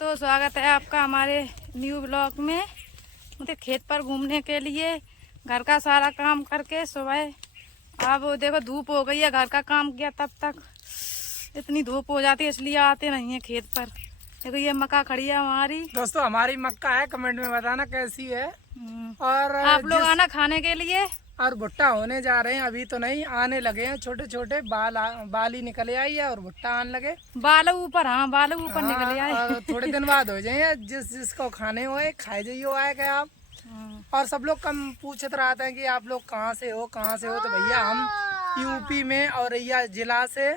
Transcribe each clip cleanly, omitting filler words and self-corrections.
दोस्तों स्वागत है आपका हमारे न्यू ब्लॉग में। मुझे खेत पर घूमने के लिए घर का सारा काम करके सुबह अब देखो धूप हो गई है। घर का काम किया तब तक इतनी धूप हो जाती है, इसलिए आते नहीं है खेत पर। देखो ये मक्का खड़ी है हमारी। दोस्तों हमारी मक्का है, कमेंट में बताना कैसी है। और आप लोग आना खाने के लिए। और भुट्टा होने जा रहे हैं, अभी तो नहीं, आने लगे हैं। छोटे छोटे बाल ही निकले आई है और भुट्टा आने लगे। बाल ऊपर, हाँ बाल ऊपर निकले आए। और थोड़े दिन बाद हो जाए, जिसको खाने हुए खाए जाइए आए क्या आप। और सब लोग कम पूछते रहते हैं कि आप लोग कहाँ से हो तो भैया हम यूपी में औरैया जिला से,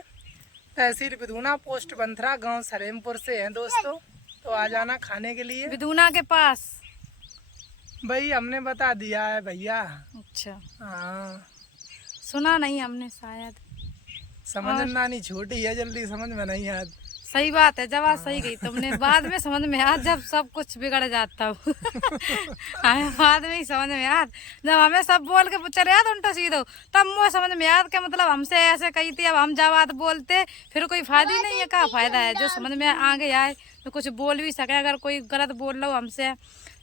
तहसील बिदूना, पोस्ट बंथरा, गांव सरेमपुर से हैं दोस्तों। तो आ जाना खाने के लिए। बिदूना के पास भाई हमने बता दिया है भैया। अच्छा हाँ, सुना नहीं हमने शायद। समझना नहीं, छोटी है, जल्दी समझ में नहीं आती। सही बात है, जब आज सही गई तुमने। बाद में समझ में आ जब सब कुछ बिगड़ जाता हूँ। हमें बाद में ही समझ में आ, जब हमें सब बोल के चले याद उल्टा सीधो, तब मुझे समझ में याद क्या मतलब हमसे ऐसे कही थी। अब हम जब बात बोलते फिर कोई फायदा ही नहीं है। क्या फायदा है? जो समझ में आगे आए तो कुछ बोल भी सके। अगर कोई गलत बोल रहा हो हमसे,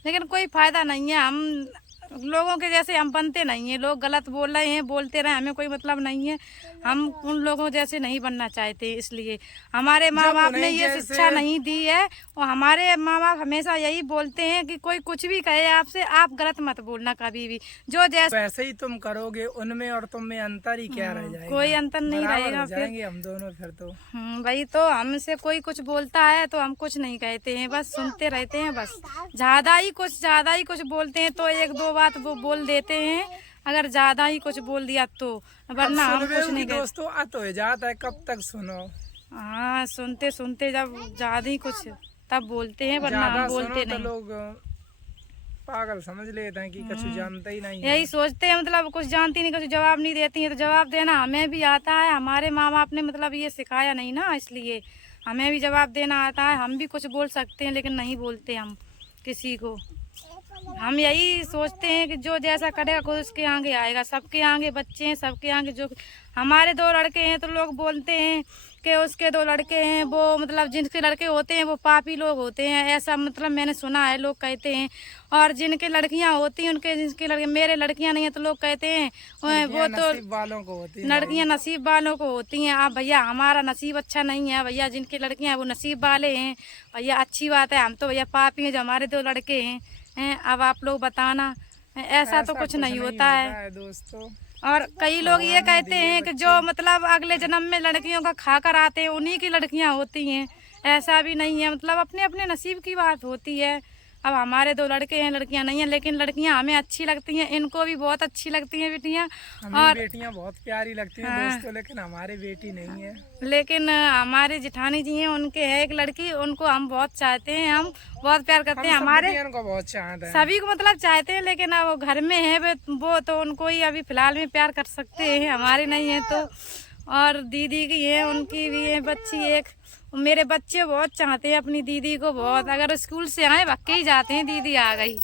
लेकिन कोई फायदा नहीं है। हम लोगों के जैसे हम बनते नहीं हैं। लोग गलत बोल रहे हैं, बोलते रहे, हमें कोई मतलब नहीं है। हम उन लोगों जैसे नहीं बनना चाहते। इसलिए हमारे माँ बाप ने ये शिक्षा नहीं दी है। और हमारे माँ बाप हमेशा यही बोलते हैं कि कोई कुछ भी कहे आपसे, आप गलत मत बोलना कभी भी। जो जैसे वैसे ही तुम करोगे, उनमें और तुम में अंतर ही क्या रह जाएगा? कोई अंतर नहीं रहेगा। फिर हम दोनों फिर तो भाई, तो हमसे कोई कुछ बोलता है तो हम कुछ नहीं कहते हैं, बस सुनते रहते हैं। बस ज्यादा ही कुछ बोलते हैं तो एक दो बात वो बोल देते हैं, अगर ज्यादा ही कुछ बोल दिया तो, वरना हम कुछ नहीं कहते। दोस्तों तो हो जाता है, कब तक सुनो। हाँ, सुनते सुनते जब ज्यादा ही कुछ तब बोलते हैं, वरना हम बोलते नहीं। लोग पागल समझ लेते हैं कि कुछ जानते ही नहीं है। यही सोचते हैं, मतलब कुछ जानती नहीं, कुछ जवाब नहीं देती है। तो जवाब देना हमें भी आता है। हमारे माँ बाप ने मतलब ये सिखाया नहीं ना, इसलिए हमें भी जवाब देना आता है। हम भी कुछ बोल सकते हैं, लेकिन नहीं बोलते हम किसी को। हम यही सोचते हैं कि जो जैसा करेगा खुद उसके आगे आएगा। सबके आगे बच्चे हैं, सबके आगे जो हमारे दो लड़के हैं तो लोग बोलते हैं कि उसके दो लड़के हैं, वो मतलब जिनके लड़के होते हैं वो पापी लोग होते हैं, ऐसा मतलब मैंने सुना है, लोग कहते हैं। और जिनके लड़कियां होती हैं उनके, जिनके लड़के, मेरे लड़कियां नहीं है तो लोग कहते हैं वो तो वालों को होती है, लड़कियां नसीब वालों को होती हैं। आप भैया हमारा नसीब अच्छा नहीं है भैया, जिनके लड़कियां हैं वो नसीब वाले हैं भैया। अच्छी बात है, हम तो भैया पापी हैं जो हमारे दो लड़के हैं। अब आप लोग बताना, ऐसा तो कुछ नहीं होता है दोस्तों। और कई लोग ये कहते हैं कि जो मतलब अगले जन्म में लड़कियों का खा कर आते हैं उन्हीं की लड़कियां होती हैं। ऐसा भी नहीं है, मतलब अपने अपने नसीब की बात होती है। अब हमारे दो लड़के हैं, लड़कियां नहीं हैं, लेकिन लड़कियां हमें अच्छी लगती हैं। इनको भी बहुत अच्छी लगती हैं बेटियां, और बेटियां बहुत प्यारी लगती हैं दोस्तों, लेकिन हमारे बेटी नहीं है। लेकिन हमारे जेठानी जी हैं, उनके है एक लड़की, उनको हम बहुत चाहते हैं, हम बहुत प्यार करते हैं। हमारे को बहुत चाहते हैं, सभी को मतलब चाहते हैं, लेकिन अब घर में है वो तो उनको ही अभी फिलहाल में प्यार कर सकते हैं, हमारे नहीं है तो। और दीदी की है, उनकी भी है बच्ची एक। मेरे बच्चे बहुत चाहते हैं अपनी दीदी को, बहुत। अगर स्कूल से आए भक्के ही जाते हैं, दीदी आ गई।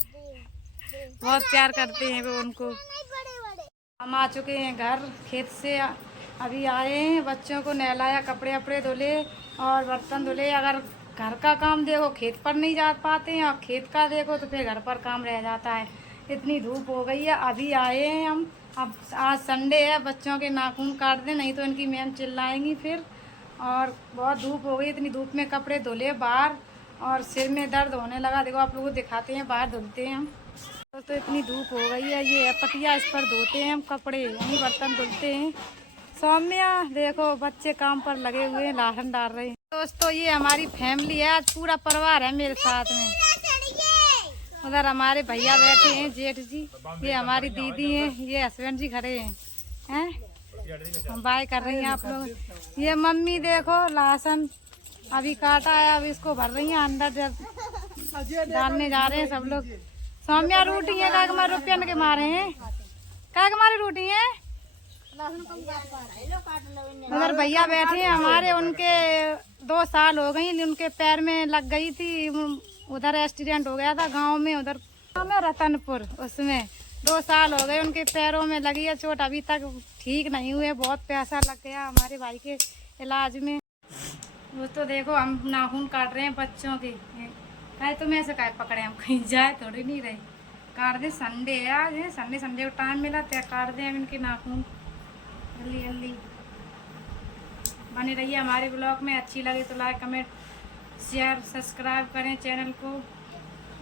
बहुत प्यार करते हैं वो उनको। हम आ चुके हैं घर, खेत से अभी आए हैं। बच्चों को नहलाया, कपड़े वपड़े धुले और बर्तन धुले। अगर घर का काम देखो खेत पर नहीं जा पाते हैं, और खेत का देखो तो फिर घर पर काम रह जाता है। इतनी धूप हो गई है, अभी आए हैं हम। अब आज संडे है, बच्चों के नाखून काट दें, नहीं तो इनकी मैम चिल्लाएंगी फिर। और बहुत धूप हो गई, इतनी धूप में कपड़े धुले बाहर, और सिर में दर्द होने लगा। देखो आप लोगों को दिखाते हैं, बाहर धुलते हैं हम। तो इतनी धूप हो गई है, ये पटिया, इस पर धोते हैं हम कपड़े, यहीं बर्तन धुलते हैं। सौम्या देखो बच्चे काम पर लगे हुए हैं, लाहन डाल रहे हैं। दोस्तों ये हमारी फैमिली है, आज पूरा परिवार है मेरे साथ में। उधर हमारे भैया बैठे हैं, जेठ जी, ये हमारी दीदी हैं, ये हस्बैंड जी खड़े हैं, हम बाय कर रही हैं आप लोग। ये मम्मी देखो लहसुन अभी काटा है, अब इसको भर रही हैं अंदर, डालने जा रहे हैं सब लोग। सौम्या रोटी है, का हमारे रुपया के मारे हैं, का हमारी रोटी है। उधर भैया बैठे हैं हमारे, उनके 2 साल हो गई, उनके पैर में लग गई थी, उधर एक्सीडेंट हो गया था गांव में, उधर रतनपुर, उसमें 2 साल हो गए उनके पैरों में लगी है चोट, अभी तक ठीक नहीं हुए। बहुत पैसा लग गया हमारे भाई के इलाज में। वो तो देखो हम नाखून काट रहे हैं बच्चों के। कहे तुम ऐसे काहे पकड़े, हम कहीं जाए थोड़ी नहीं रहे। काट दे, संडे है आज, है संडे को टाइम मिला तो काट दें हम इनके नाखून जल्दी जल्दी। बने रहिए हमारे ब्लॉग में। अच्छी लगे तो लाइक कमेंट शेयर सब्सक्राइब करें चैनल को,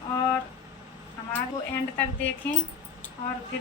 और हमारे को एंड तक देखें। और फिर